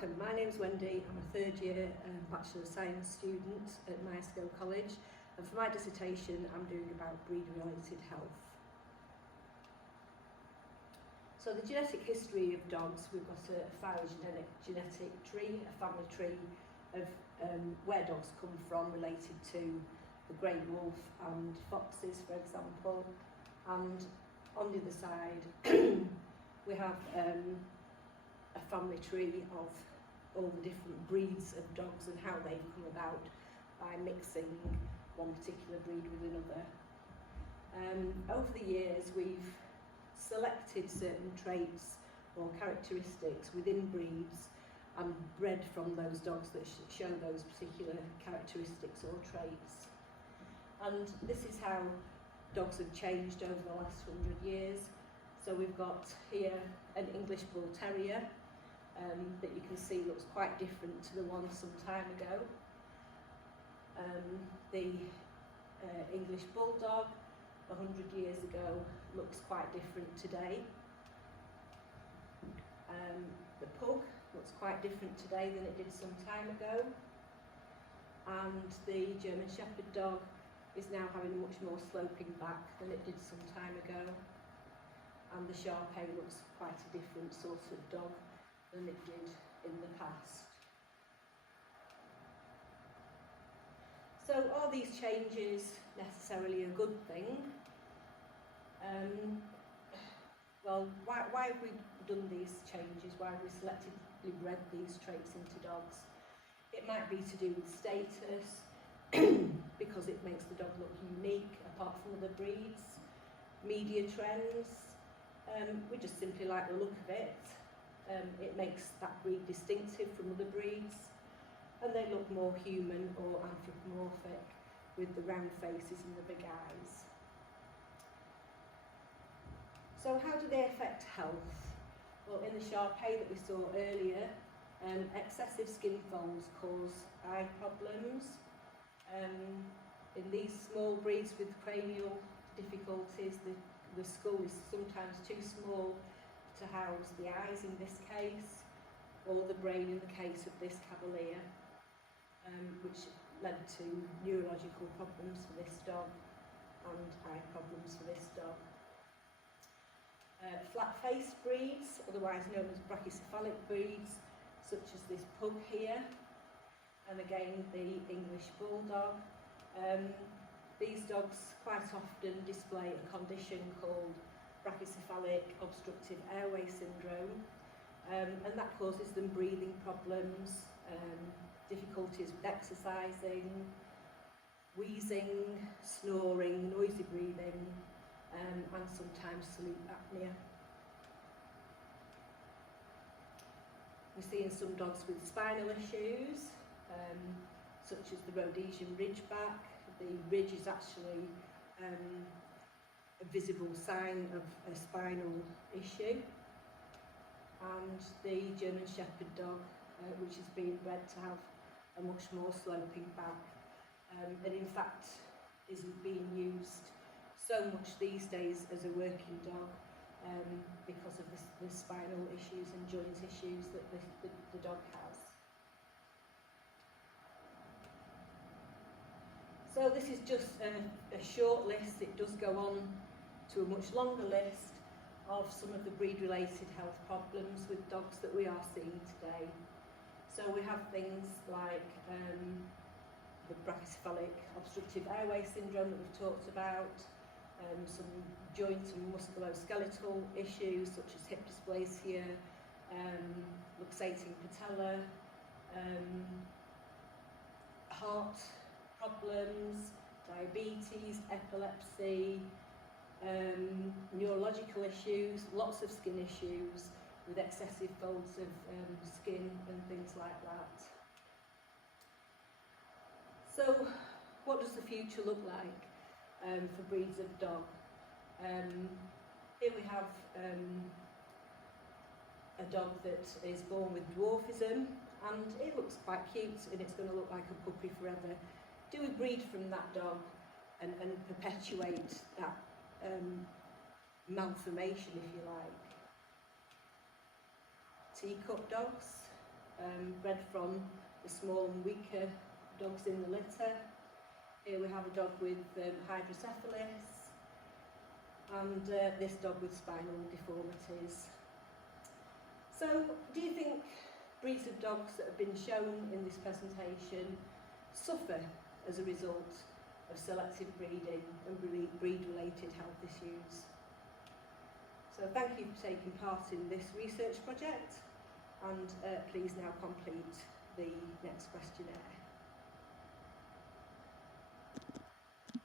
Welcome, my name's Wendy. I'm a third year Bachelor of Science student at Myerscough College, and for my dissertation I'm doing about breed-related health. So the genetic history of dogs, we've got a phylogenetic tree, a family tree of where dogs come from related to the grey wolf and foxes, for example, and on the other side we have a family tree of all the different breeds of dogs and how they've come about by mixing one particular breed with another. Over the years we've selected certain traits or characteristics within breeds and bred from those dogs that show those particular characteristics or traits. And this is how dogs have changed over the last 100 years. So we've got here an English Bull Terrier that you can see looks quite different to the one some time ago. The English Bulldog 100 years ago looks quite different today. The Pug looks quite different today than it did some time ago. And the German Shepherd dog is now having a much more sloping back than it did some time ago. And the Shar-Pei looks quite a different sort of dog than it did in the past. So are these changes necessarily a good thing? Well, why have we done these changes? Why have we selectively bred these traits into dogs? It might be to do with status, because it makes the dog look unique apart from other breeds. Media trends, we just simply like the look of it. It makes that breed distinctive from other breeds, and they look more human or anthropomorphic with the round faces and the big eyes. So how do they affect health? Well, in the Shar-Pei that we saw earlier, excessive skin folds cause eye problems. In these small breeds with cranial difficulties, the skull is sometimes too small to house the eyes in this case, or the brain in the case of this Cavalier, which led to neurological problems for this dog and eye problems for this dog. Flat-faced breeds, otherwise known as brachycephalic breeds, such as this Pug here, and again the English Bulldog. These dogs quite often display a condition called brachycephalic obstructive airway syndrome, and that causes them breathing problems, difficulties with exercising, wheezing, snoring, noisy breathing, and sometimes sleep apnea. We see in some dogs with spinal issues, such as the Rhodesian Ridgeback. The ridge is actually a visible sign of a spinal issue. And the German Shepherd dog, which is being bred to have a much more sloping back, and in fact isn't being used so much these days as a working dog because of the spinal issues and joint issues that the dog has. So this is just a short list. It does go on to a much longer list of some of the breed-related health problems with dogs that we are seeing today. So we have things like the brachycephalic obstructive airway syndrome that we've talked about, some joint and musculoskeletal issues such as hip dysplasia, luxating patella, heart problems, diabetes, epilepsy, neurological issues, lots of skin issues with excessive folds of skin and things like that. So what does the future look like for breeds of dog? Here we have a dog that is born with dwarfism, and it looks quite cute and it's going to look like a puppy forever. Do we breed from that dog and perpetuate that malformation, if you like? Teacup dogs, bred from the small and weaker dogs in the litter. Here we have a dog with hydrocephalus, and this dog with spinal deformities. So, do you think breeds of dogs that have been shown in this presentation suffer as a result of selective breeding and breed-related health issues? So thank you for taking part in this research project, and please now complete the next questionnaire.